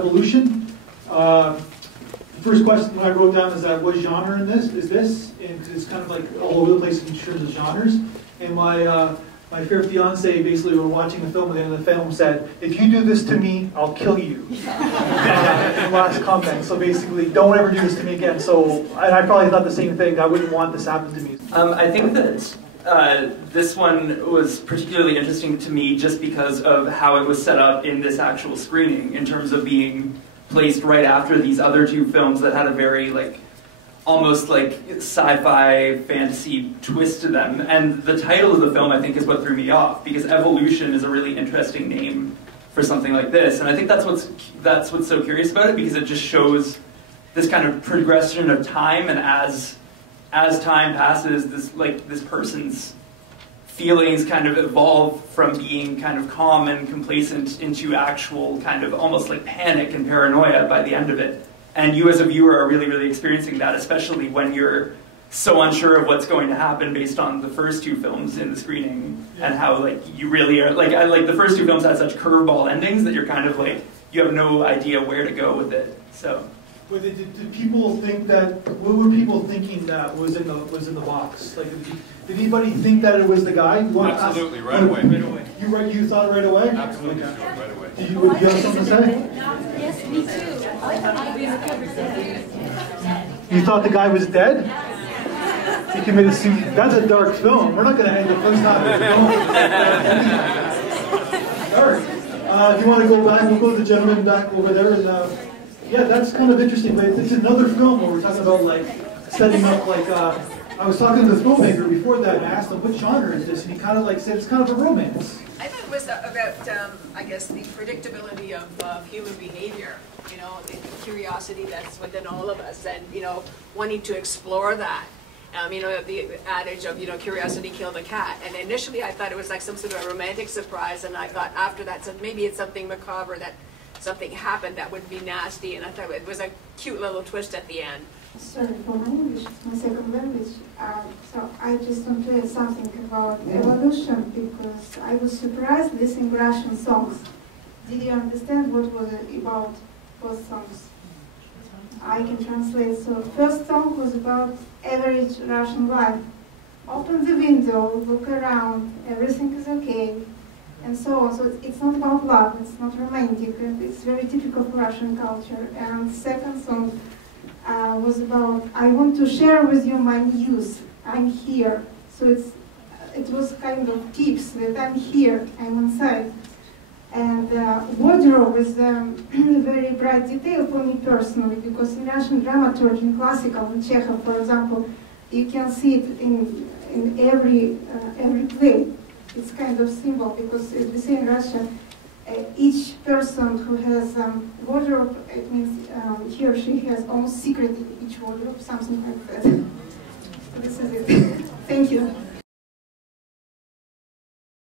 evolution. First question I wrote down is that what genre in this is this? And it's kind of like all over the place in terms of genres. And my fair fiance basically were watching the film, and then the film said, "If you do this to me, I'll kill you." In the last comment. So basically, don't ever do this to me again. So I probably thought the same thing. I wouldn't want this happen to me. I think that this one was particularly interesting to me just because of how it was set up in this actual screening, in terms of being placed right after these other two films that had a very almost like sci-fi fantasy twist to them. And the title of the film, I think, is what threw me off, because evolution is a really interesting name for something like this. And I think that's what's so curious about it, because it just shows this kind of progression of time, and as time passes, this person's feelings kind of evolve from being kind of calm and complacent into actual kind of almost like panic and paranoia by the end of it. And you as a viewer are really, really experiencing that, especially when you're so unsure of what's going to happen based on the first two films in the screening, and how you really are, the first two films had such curveball endings that you're kind of you have no idea where to go with it. So. But did people think that? What were people thinking that was in the box? Did anybody think that it was the guy? Absolutely, right away. Right away. You thought it right away? Absolutely, right away. Did you have something to say? Yes, me too. You thought the guy was dead? He committed suicide. That's a dark film. We're not going to end the first half of the film. Dark. You want to go back? We'll go to the gentleman back over there. And, yeah, that's kind of interesting. But it's another film where we're talking about setting up I was talking to the filmmaker before that, and I asked him what genre is this, and he kind of said it's kind of a romance. I thought it was about I guess the predictability of human behavior. You know, the curiosity that's within all of us, and wanting to explore that. The adage of curiosity killed the cat. And initially, I thought it was like some sort of a romantic surprise, and I thought after that, so maybe it's something macabre, that something happened that would be nasty, and I thought it was a cute little twist at the end. Sorry for my English, it's my second language. So I just want to add something about evolution, because I was surprised listening Russian songs. Did you understand what was it about both songs? I can translate. So first song was about average Russian life. Open the window, look around, everything is okay, and so on. So it's not about love, it's not romantic, and it's very typical of Russian culture. And second song was about, I want to share with you my news, I'm here. So it was kind of tips that I'm here, I'm inside. And wardrobe is a very bright detail for me personally, because in Russian dramaturgy, in classical, in Chekhov, for example, you can see it in every play. It's kind of symbol, because we say in Russia, each person who has wardrobe, it means he or she has almost secret in each wardrobe, something like that. So this is it. Thank you.